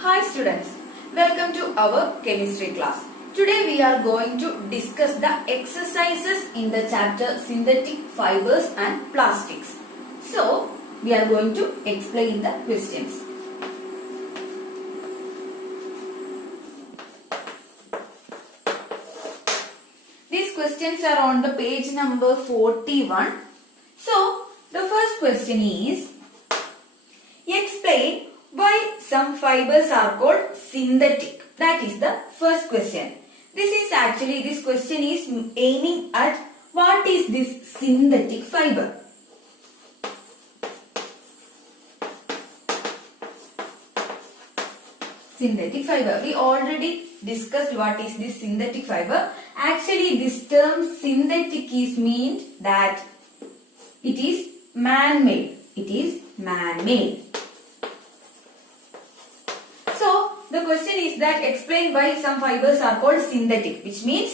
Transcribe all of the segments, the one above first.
Hi students, welcome to our chemistry class. Today we are going to discuss the exercises in the chapter synthetic fibers and plastics. So, we are going to explain the questions. These questions are on the page number 41. So, the first question is, explain why some fibers are called synthetic. That is the first question. This question is aiming at what is this synthetic fiber. Synthetic fiber. We already discussed what is this synthetic fiber. Actually, this term synthetic is meant that it is man-made. It is man-made. So, the question is that explain why some fibers are called synthetic, which means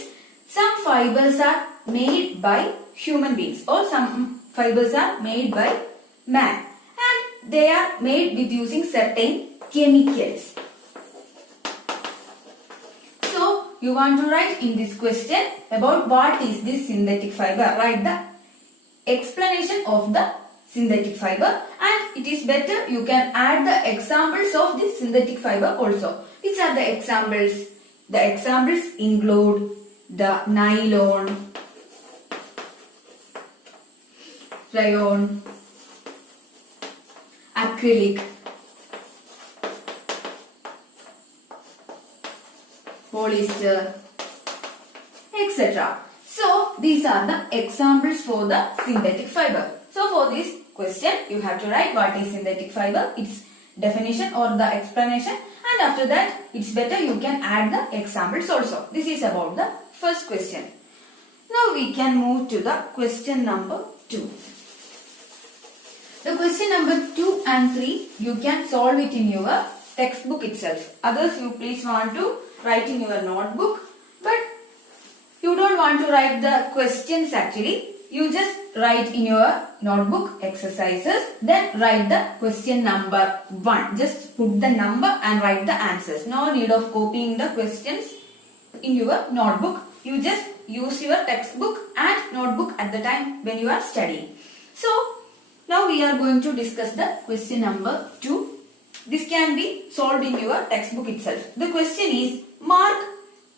some fibers are made by human beings or some fibers are made by man and they are made with using certain chemicals. So, you want to write in this question about what is this synthetic fiber. Write the explanation of the synthetic fiber, and it is better you can add the examples of this synthetic fiber also. Which are the examples? The examples include the nylon, rayon, acrylic, polyester, etc. So, these are the examples for the synthetic fiber. So, for this question, you have to write what is synthetic fiber, its definition or the explanation, and after that, it's better you can add the examples also. This is about the first question. Now, we can move to the question number 2. The question number 2 and 3, you can solve it in your textbook itself. Others, you please want to write in your notebook, but you don't want to write the questions actually. You just write in your notebook exercises, then write the question number 1. Just put the number and write the answers. No need of copying the questions in your notebook. You just use your textbook and notebook at the time when you are studying. So, now we are going to discuss the question number 2. This can be solved in your textbook itself. The question is,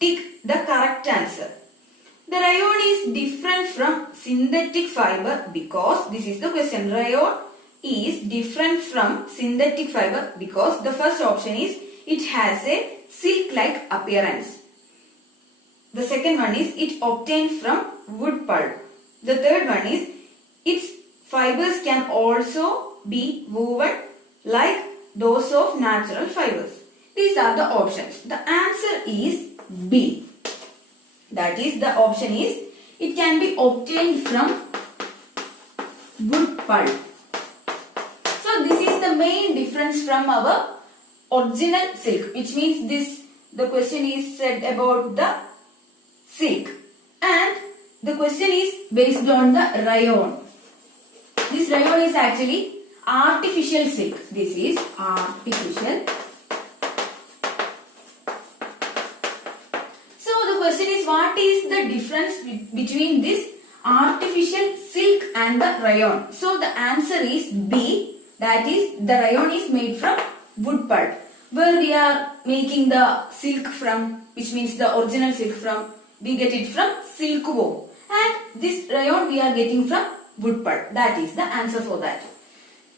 tick the correct answer. The rayon is different from synthetic fiber because, this is the question, rayon is different from synthetic fiber because the first option is it has a silk-like appearance. The second one is it obtained from wood pulp. The third one is its fibers can also be woven like those of natural fibers. These are the options. The answer is B. That is, the option is it can be obtained from wood pulp. So, this is the main difference from our original silk, which means the question is said about the silk and the question is based on the rayon. This rayon is actually artificial silk. This is artificial. Question is, what is the difference between this artificial silk and the rayon? So, the answer is B. That is, the rayon is made from wood pulp. Where we are making the silk from, which means the original silk from, we get it from silkworm. And this rayon we are getting from wood pulp. That is the answer for that.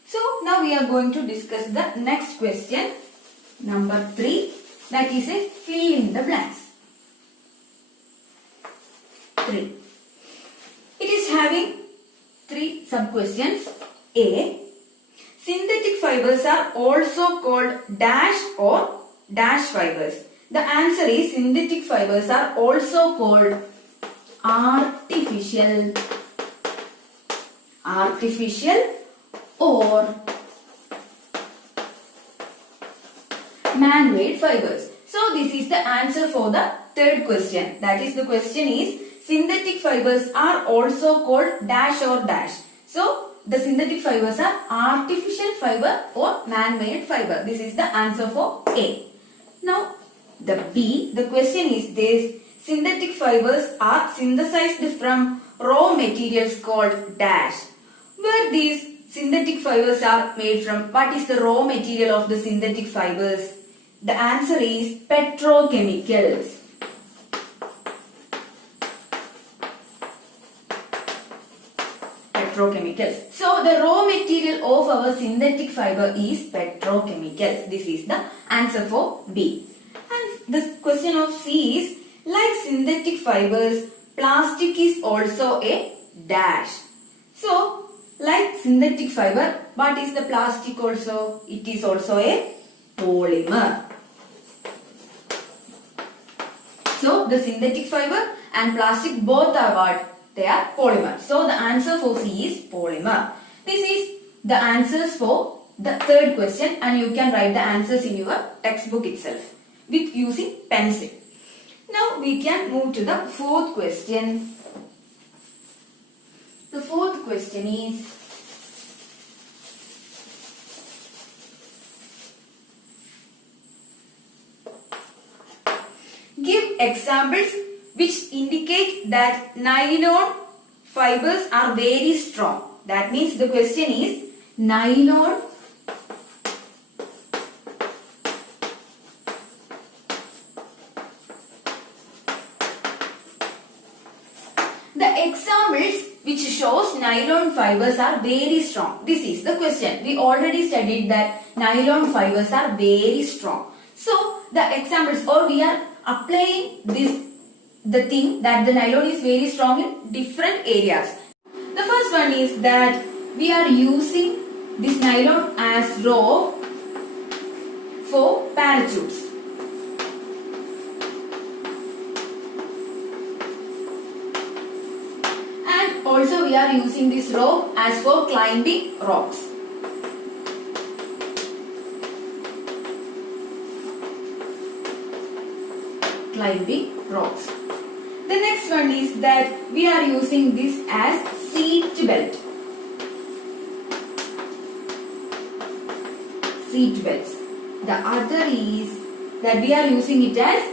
So, now we are going to discuss the next question, number 3. That is a fill in the blanks. 3. It is having 3 sub-questions. A. Synthetic fibers are also called dash or dash fibers. The answer is synthetic fibers are also called artificial or man-made fibers. So, this is the answer for the third question. That is, the question is synthetic fibers are also called dash or dash. So, the synthetic fibers are artificial fiber or man-made fiber. This is the answer for A. Now, the B, the question is this. Synthetic fibers are synthesized from raw materials called dash. Where these synthetic fibers are made from? What is the raw material of the synthetic fibers? The answer is petrochemicals. Petrochemicals. So the raw material of our synthetic fiber is petrochemicals. This is the answer for B. And the question of C is, like synthetic fibers, plastic is also a dash. So, like synthetic fiber, what is the plastic also? It is also a polymer. So, the synthetic fiber and plastic both are what? They are polymer. So, the answer for C is polymer. This is the answers for the third question, and you can write the answers in your textbook itself with using pencil. Now, we can move to the fourth question. The fourth question is, give examples which indicate that nylon fibers are very strong. That means the question is nylon the examples which shows nylon fibers are very strong. This is the question. We already studied that nylon fibers are very strong. So the examples, or we are applying the thing that the nylon is very strong in different areas. The first one is that we are using this nylon as rope for parachutes. And also we are using this rope as for climbing rocks. Climbing rocks. The next one is that we are using this as seat belt. Seat belts. The other is that we are using it as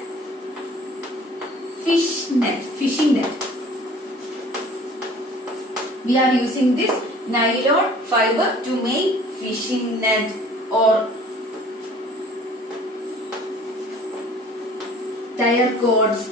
fishing net. We are using this nylon fiber to make fishing net or tire cords,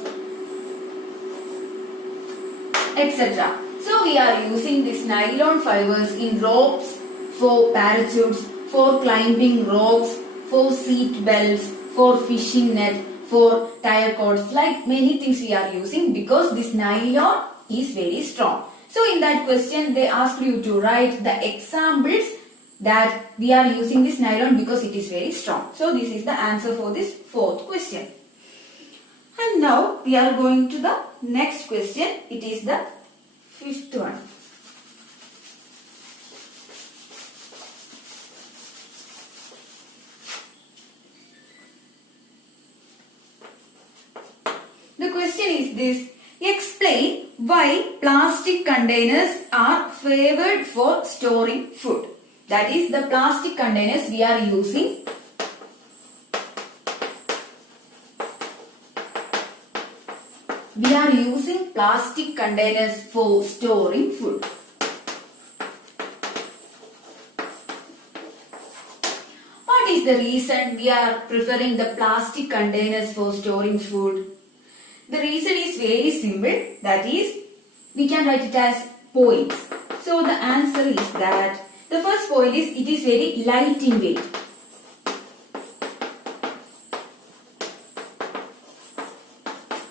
etc. So we are using these nylon fibers in ropes for parachutes, for climbing rocks, for seat belts, for fishing net, for tire cords, like many things we are using because this nylon is very strong. So in that question they asked you to write the examples that we are using this nylon because it is very strong. So this is the answer for this fourth question. And now we are going to the next question. It is the fifth one. The question is this. Explain why plastic containers are favored for storing food. That is, the plastic containers we are using. We are using plastic containers for storing food. What is the reason we are preferring the plastic containers for storing food? The reason is very simple. That is, we can write it as points. So the answer is that the first point is it is very light in weight.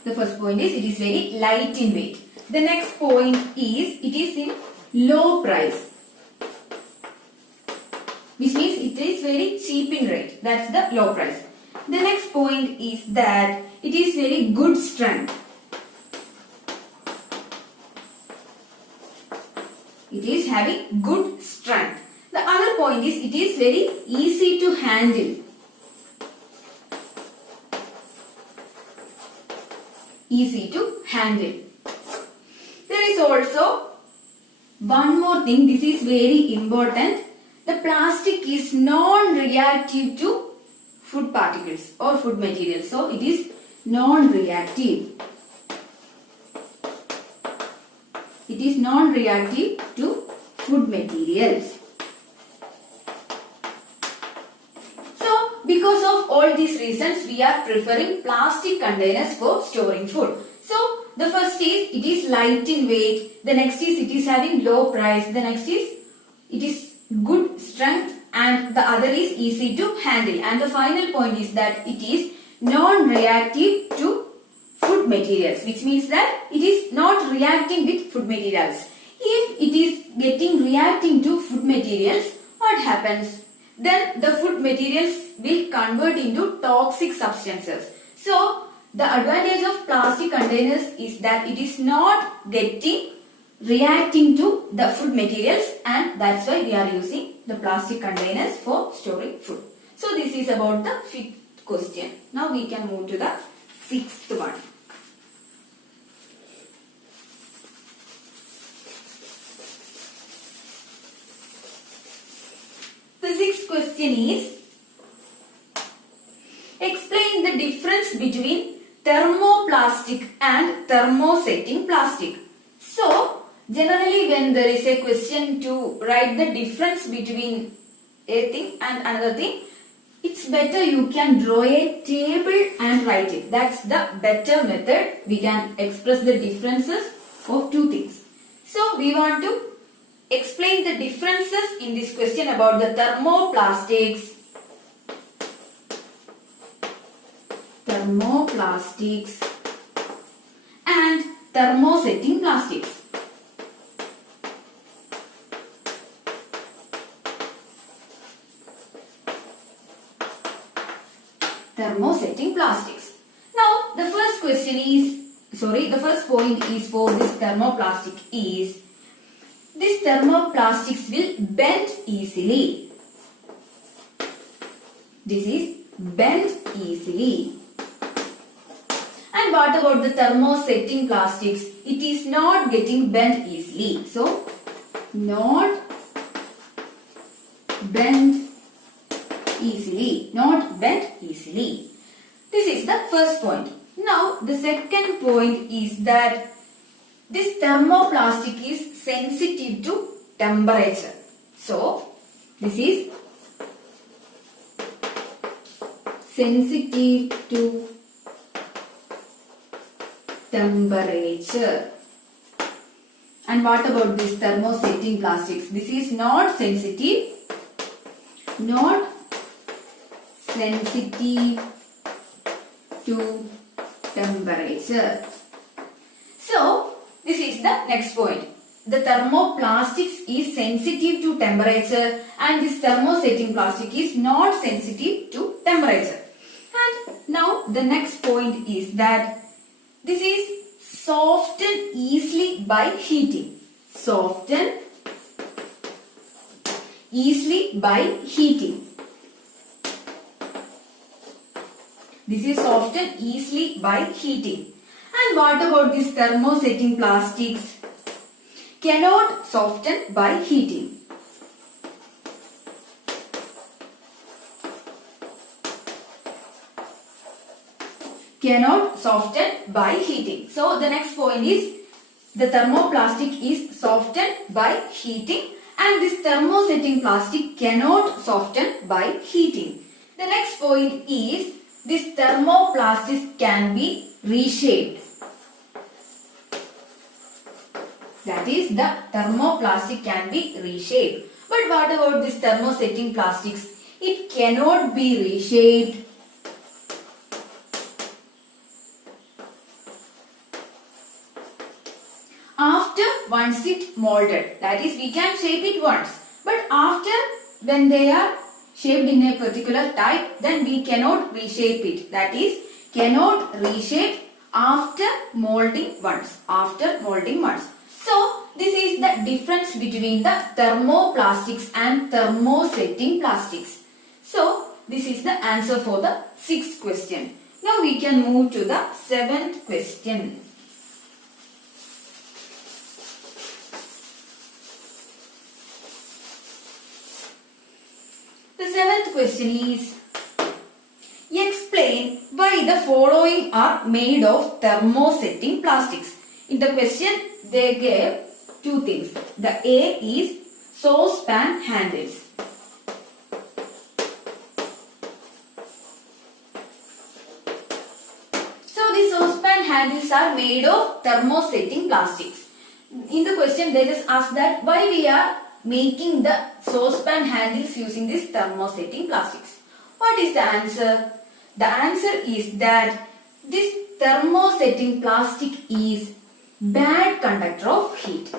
The first point is it is very light in weight. The next point is it is in low price, which means it is very cheap in rate. That's the low price. The next point is that it is very good strength. It is having good strength. The other point is it is very easy to handle. Easy to handle. There is also one more thing, this is very important. The plastic is non-reactive to food particles or food materials. So it is non-reactive. It is non-reactive to food materials. So because of all these reasons, we are preferring plastic containers for storing food. So the first is it is light in weight. The next is it is having low price. The next is it is good strength, and the other is easy to handle. And the final point is that it is non-reactive to food materials, which means that it is not reacting with food materials. If it is reacting to food materials, what happens? Then the food materials will convert into toxic substances. So the advantage of plastic containers is that it is not reacting to the food materials, and that's why we are using the plastic containers for storing food. So this is about the fifth question. Now we can move to the sixth one. The sixth question is, explain the difference between thermoplastic and thermosetting plastic. So generally when there is a question to write the difference between a thing and another thing, it's better you can draw a table and write it. That's the better method. We can express the differences of two things. So we want to explain the differences in this question about the thermoplastics and thermosetting plastics. Thermosetting plastics. Now the first point is for this thermoplastic is, these thermoplastics will bend easily. This is bend easily. And what about the thermosetting plastics? It is not getting bent easily. So not bent easily. Not bent easily. This is the first point. Now the second point is that this thermoplastic is sensitive to temperature. So this is sensitive to temperature. And what about this thermosetting plastics? This is not sensitive to temperature. So this is the next point. The thermoplastics is sensitive to temperature, and this thermosetting plastic is not sensitive to temperature. And now the next point is that this is softened easily by heating. Softened easily by heating. This is softened easily by heating. And what about these thermosetting plastics? Cannot soften by heating. Cannot soften by heating. So the next point is, the thermoplastic is softened by heating, and this thermosetting plastic cannot soften by heating. The next point is, this thermoplastic can be reshaped. That is, the thermoplastic can be reshaped. But what about this thermosetting plastics? It cannot be reshaped. After once it molded. That is, we can shape it once. But after, when they are shaped in a particular type, then we cannot reshape it. That is, cannot reshape after molding once. After molding once. So this is the difference between the thermoplastics and thermosetting plastics. So this is the answer for the sixth question. Now we can move to the seventh question. seventh question is, explain why the following are made of thermosetting plastics. In the question, they gave two things. The A is saucepan handles. So the saucepan handles are made of thermosetting plastics. In the question, they just asked that why we are making the saucepan handles using this thermosetting plastics. What is the answer? The answer is that this thermosetting plastic is bad conductor of heat.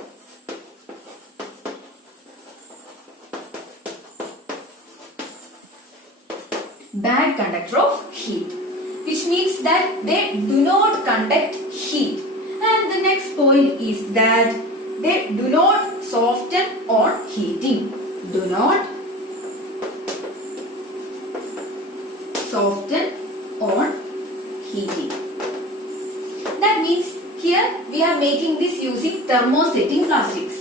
Bad conductor of heat, which means that they do not conduct heat. And the next point is that they do not soften on heating. Do not soften on heating. That means here we are making this using thermosetting plastics.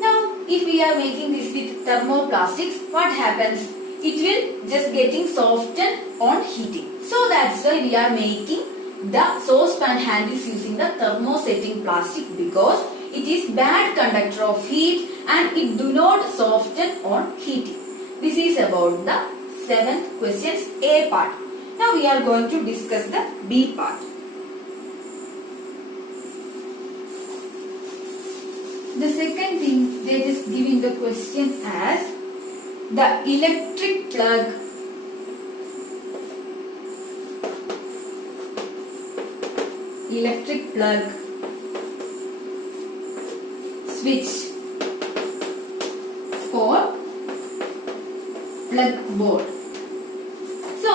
Now, if we are making this with thermoplastics, what happens? It will just getting softened on heating. So that's why we are making the saucepan handles using the thermosetting plastic, because it is bad conductor of heat and it do not soften on heating. This is about the seventh question's A part. Now we are going to discuss the B part. The second thing they just give in the question as the electric plug switch or plug board. So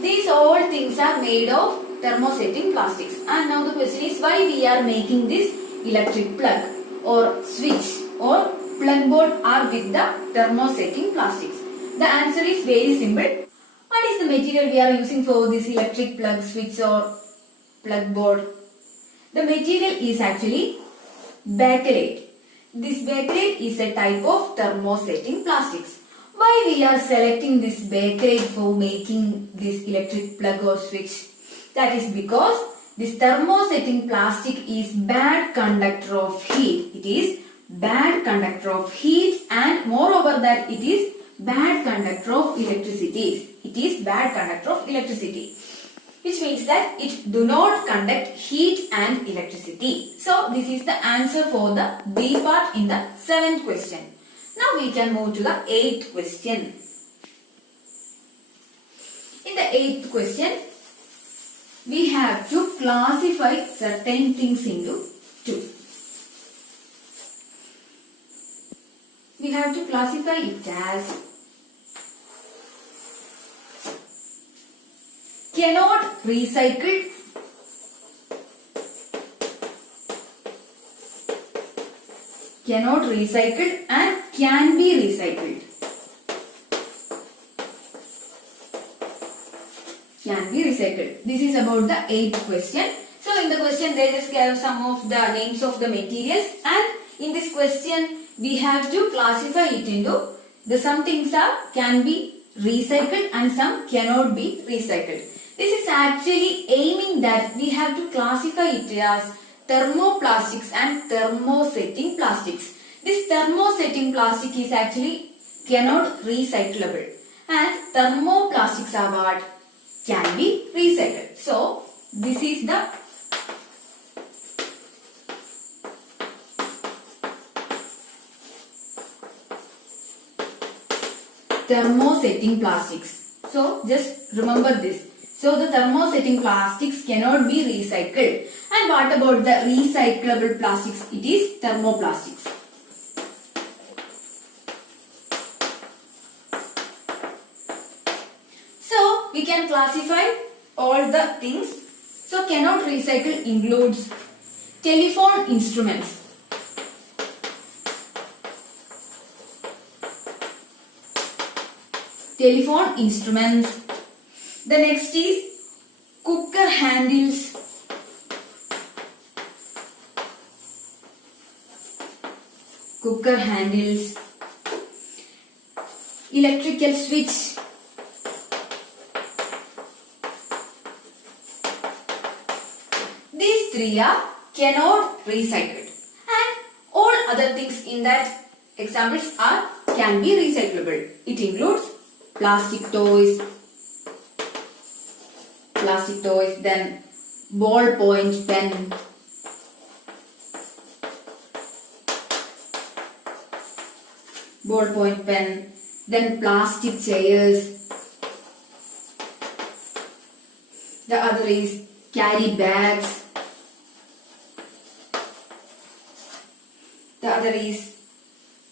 these all things are made of thermosetting plastics. And now the question is why we are making this electric plug or switch or plug board are with the thermosetting plastics. The answer is very simple. What is the material we are using for this electric plug, switch or plug board? The material is actually bakelite. This bakelite is a type of thermosetting plastics. Why we are selecting this bakelite for making this electric plug or switch? That is because this thermosetting plastic is bad conductor of heat. It is bad conductor of heat, and moreover that it is bad conductor of electricity. It is bad conductor of electricity, which means that it do not conduct heat and electricity. So this is the answer for the B part in the seventh question. Now we can move to the eighth question. In the eighth question, we have to classify certain things into two. We have to classify it as cannot recycled, and can be recycled. Can be recycled. This is about the eighth question. So in the question they just gave some of the names of the materials, and in this question we have to classify it into some things are can be recycled and some cannot be recycled. This is actually aiming that we have to classify it as thermoplastics and thermosetting plastics. This thermosetting plastic is actually cannot recyclable, and thermoplastics are what can be recycled. So this is the thermosetting plastics. So just remember this. So the thermosetting plastics cannot be recycled. And what about the recyclable plastics? It is thermoplastics. So we can classify all the things. So cannot recycle includes telephone instruments, The next is cooker handles, cooker handles, electrical switch, these three are cannot recycled, and all other things in that examples are can be recyclable. It includes plastic toys, then ballpoint pen, then plastic chairs. The other is carry bags. The other is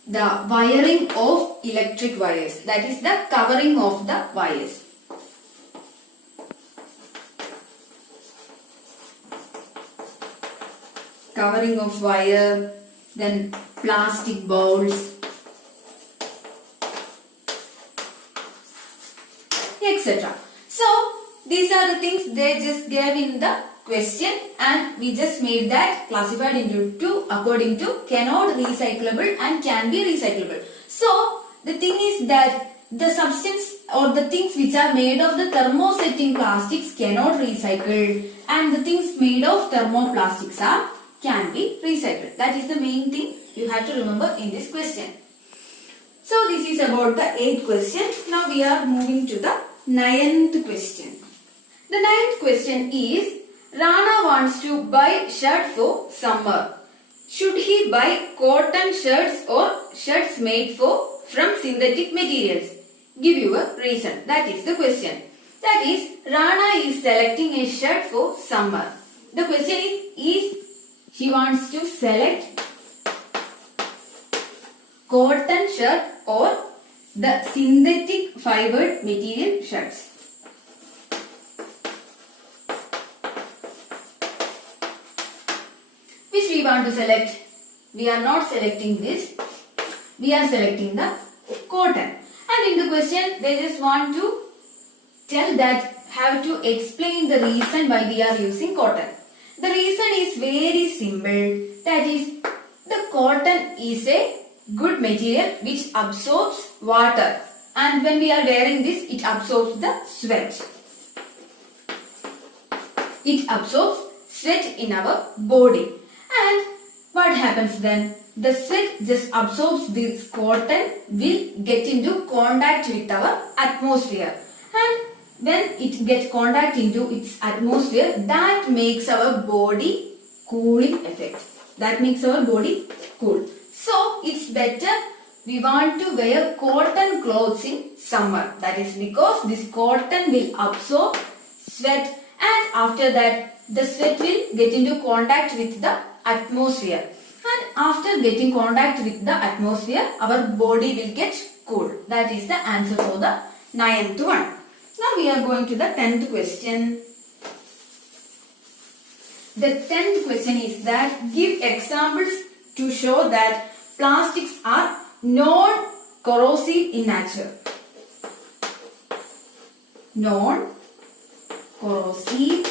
the wiring of electric wires, that is the covering of the wires. Covering of wire, then plastic bowls, etc. So these are the things they just gave in the question, and we just made that classified into two according to cannot recyclable and can be recyclable. So the thing is that the substance or the things which are made of the thermosetting plastics cannot recycle, and the things made of thermoplastics are can be recycled. That is the main thing you have to remember in this question. So this is about the 8th question. Now we are moving to the 9th question. The 9th question is, Rana wants to buy shirt for summer. Should he buy cotton shirts or shirts made from synthetic materials? Give your reason. That is the question. That is, Rana is selecting a shirt for summer. The question is she wants to select cotton shirt or the synthetic fibered material shirts. Which we want to select? We are not selecting this. We are selecting the cotton. And in the question, they just want to tell that have to explain the reason why we are using cotton. The reason is very simple. That is, the cotton is a good material which absorbs water. And when we are wearing this, it absorbs the sweat. It absorbs sweat in our body. And what happens then? The sweat just absorbs this cotton, will get into contact with our atmosphere. And when it gets contact into its atmosphere, that makes our body cooling effect. That makes our body cool. So it's better we want to wear cotton clothes in summer. That is because this cotton will absorb sweat, and after that the sweat will get into contact with the atmosphere. And after getting contact with the atmosphere, our body will get cool. That is the answer for the 9th one. Now we are going to the 10th question. The 10th question is that give examples to show that plastics are non-corrosive in nature. Non-corrosive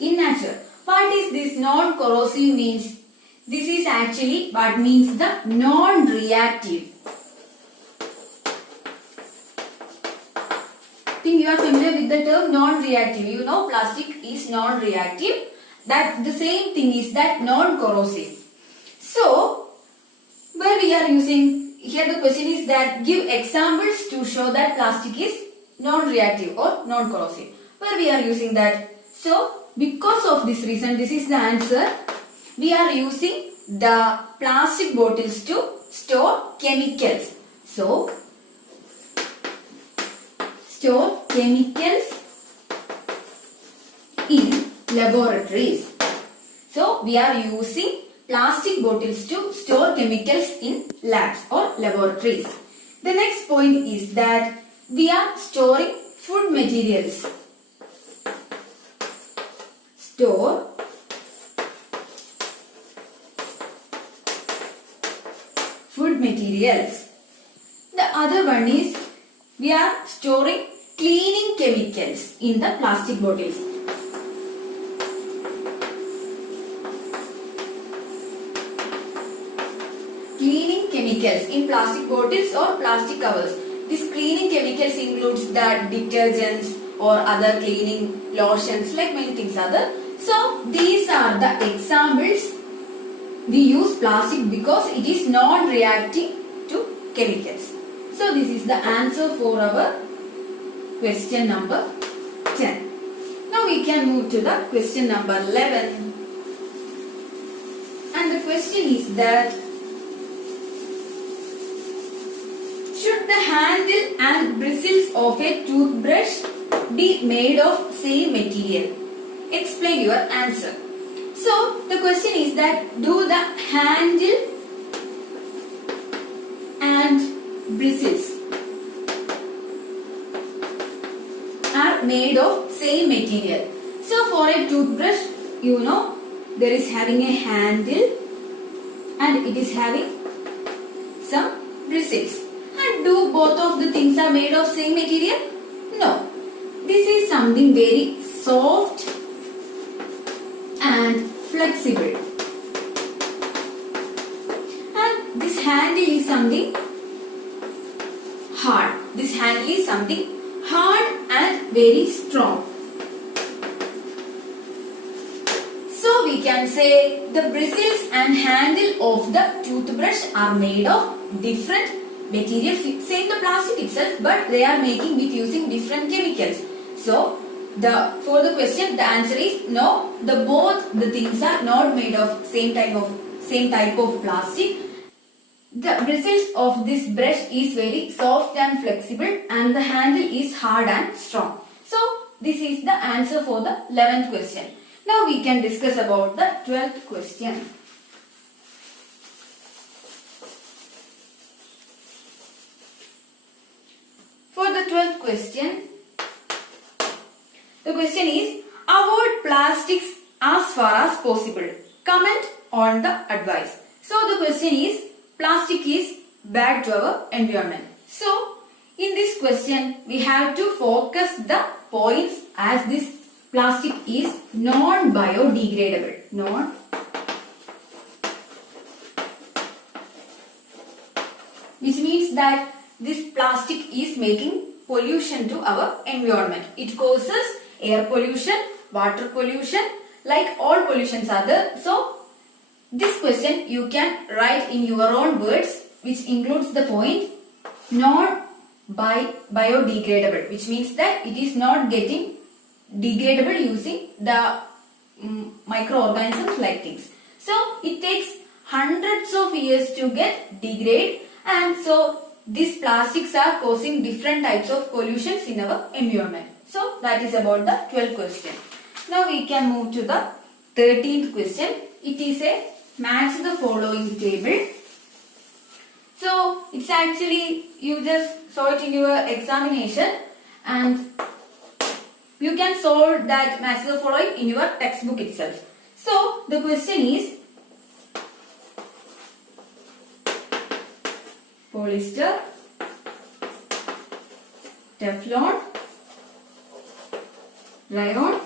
in nature. What is this non-corrosive means? This is actually what means the non-reactive. Think you are familiar with the term non-reactive. You know plastic is non-reactive. That the same thing is that non-corrosive. So where we are using, here the question is that give examples to show that plastic is non-reactive or non-corrosive. Where we are using that. So because of this reason, this is the answer. We are using the plastic bottles to store chemicals. So store chemicals in laboratories. So we are using plastic bottles to store chemicals in labs or laboratories. The next point is that we are storing food materials. Store food materials. The other one is we are storing cleaning chemicals in the plastic bottles. Cleaning chemicals chemicals in plastic bottles or plastic covers. These cleaning chemicals includes the detergents or other cleaning lotions, like many things other. So these are the examples. We use plastic because it is non-reacting to chemicals. So this is the answer for our question number 10. Now we can move to the question number 11. And the question is that should the handle and bristles of a toothbrush be made of same material? Explain your answer. So the question is that do the handle and bristles are made of same material? So for a toothbrush, you know, there is having a handle and it is having some bristles. And do both of the things are made of same material? No. This is something very soft and flexible. And this handle is something hard. This handle is something hard and very strong. So we can say the bristles and handle of the toothbrush are made of different materials. Same the plastic itself, but they are making with using different chemicals. So for the question, the answer is no. Both the things are not made of same type of plastic. The bristles of this brush is very soft and flexible, and the handle is hard and strong. So this is the answer for the 11th question. Now we can discuss about the 12th question. For the 12th question, the question is avoid plastics as far as possible. Comment on the advice. So the question is plastic is bad to our environment. So in this question we have to focus the points as this plastic is non-biodegradable. Which means that this plastic is making pollution to our environment. It causes air pollution, water pollution, like all pollutions are there. So this question you can write in your own words, which includes the point non-biodegradable, which means that it is not getting degradable using the microorganisms like things. So it takes hundreds of years to get degrade, and so these plastics are causing different types of pollutions in our environment. So that is about the 12th question. Now we can move to the 13th question. It is a match the following table. So it's actually you just saw it in your examination, and you can solve that match the following in your textbook itself. So the question is polyester, Teflon, rayon,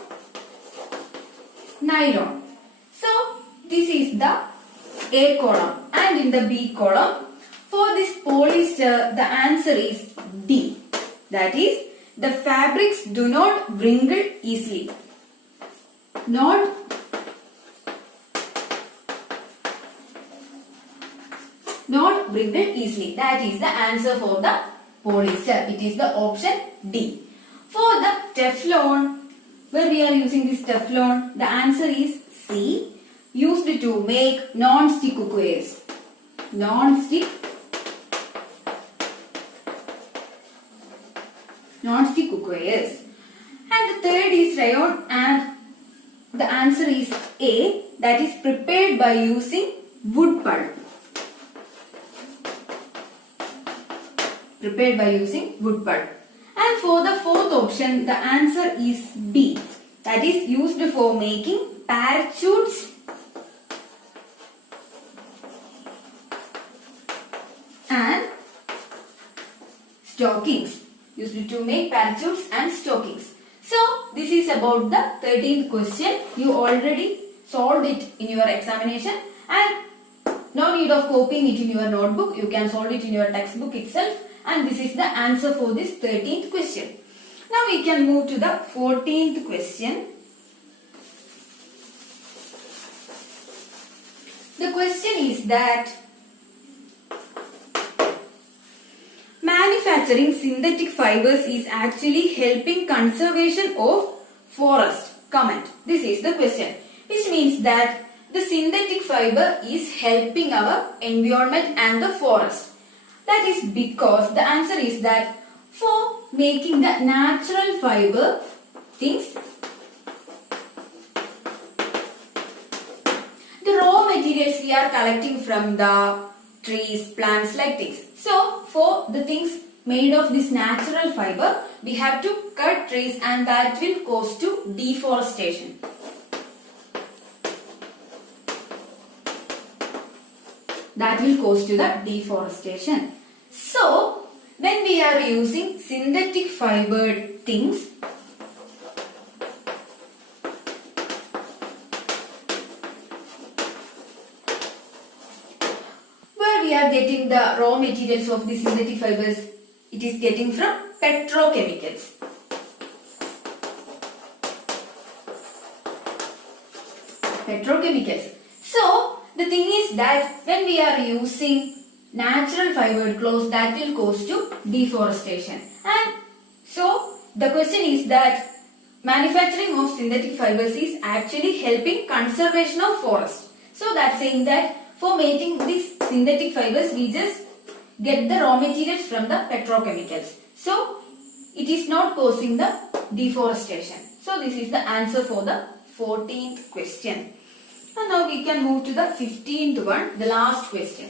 nylon. So this is the A column, and in the B column for this polyester the answer is D. That is, the fabrics do not wrinkle easily. Not wrinkle easily. That is the answer for the polyester. It is the option D. For the Teflon, where we are using this Teflon, the answer is C. Used to make non-stick cookwares. Non-stick cookwares. And the third is rayon, and the answer is A. That is prepared by using wood pulp. Prepared by using wood pulp. And for the fourth option, the answer is B. That is used for making parachutes and stockings. Used to make parachutes and stockings. So this is about the 13th question. You already solved it in your examination, and now need of copying it in your notebook. You can solve it in your textbook itself. And this is the answer for this 13th question. Now we can move to the 14th question. The question is that manufacturing synthetic fibers is actually helping conservation of forest. Comment. This is the question. Which means that the synthetic fiber is helping our environment and the forest. That is because the answer is that for making the natural fiber things, the raw materials we are collecting from the trees, plants, like things. So for the things made of this natural fiber, we have to cut trees, and that will cause to deforestation. That will cause to the deforestation. So when we are using synthetic fibered things, where we are getting the raw materials of the synthetic fibers, it is getting from petrochemicals. Petrochemicals. So the thing is that when we are using natural fibered clothes, that will cause to deforestation. And so the question is that manufacturing of synthetic fibers is actually helping conservation of forest. So that's saying that for making these synthetic fibers, we just get the raw materials from the petrochemicals. So it is not causing the deforestation. So this is the answer for the 14th question. And now we can move to the 15th one, the last question.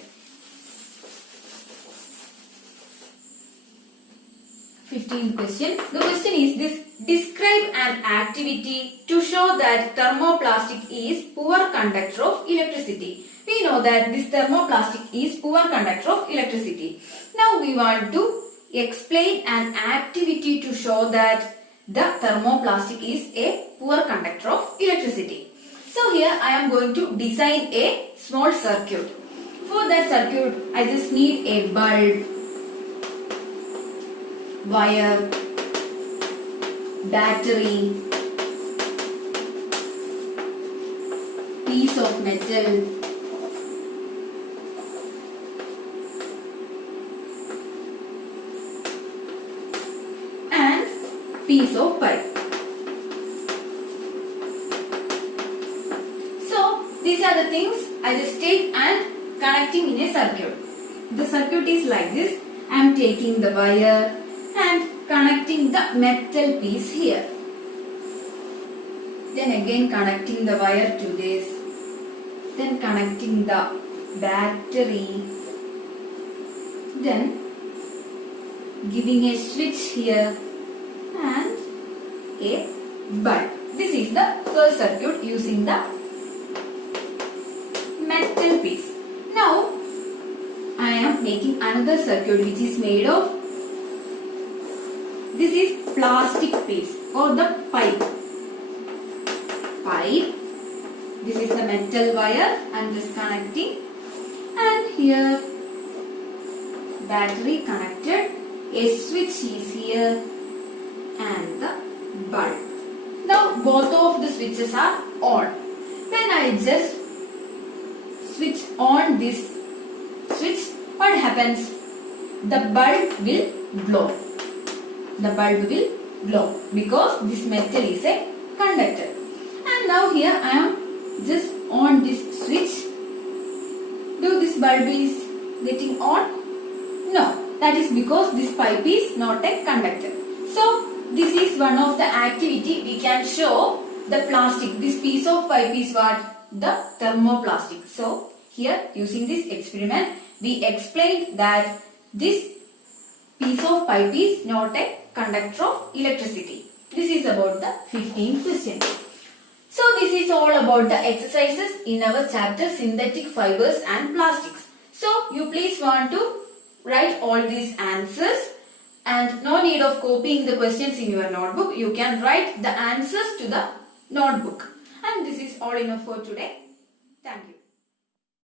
15th question. The question is this: describe an activity to show that thermoplastic is poor conductor of electricity. We know that this thermoplastic is poor conductor of electricity. Now we want to explain an activity to show that the thermoplastic is a poor conductor of electricity. So here I am going to design a small circuit. For that circuit, I just need a bulb, wire, battery, piece of metal, and piece of pipe. So these are the things I just take and connecting in a circuit. The circuit is like this. I am taking the wire and connecting the metal piece here. Then again connecting the wire to this. Then connecting the battery. Then giving a switch here and a bulb. This is the first circuit using the metal piece. Now I am making another circuit which is made of, this is plastic piece or the pipe. This is the metal wire I am just connecting, and here battery connected, a switch is here and the bulb. Now both of the switches are on. When I just switch on this switch, what happens? The bulb will blow. The bulb will blow because this metal is a conductor. And now here I am just on this switch. Do this bulb is getting on? No. That is because this pipe is not a conductor. So this is one of the activity we can show the plastic. This piece of pipe is what? The thermoplastic. So here using this experiment we explained that this piece of pipe is not a conductor of electricity. This is about the 15th question. So this is all about the exercises in our chapter synthetic fibers and plastics. So you please want to write all these answers, and no need of copying the questions in your notebook. You can write the answers to the notebook. And this is all enough for today. Thank you.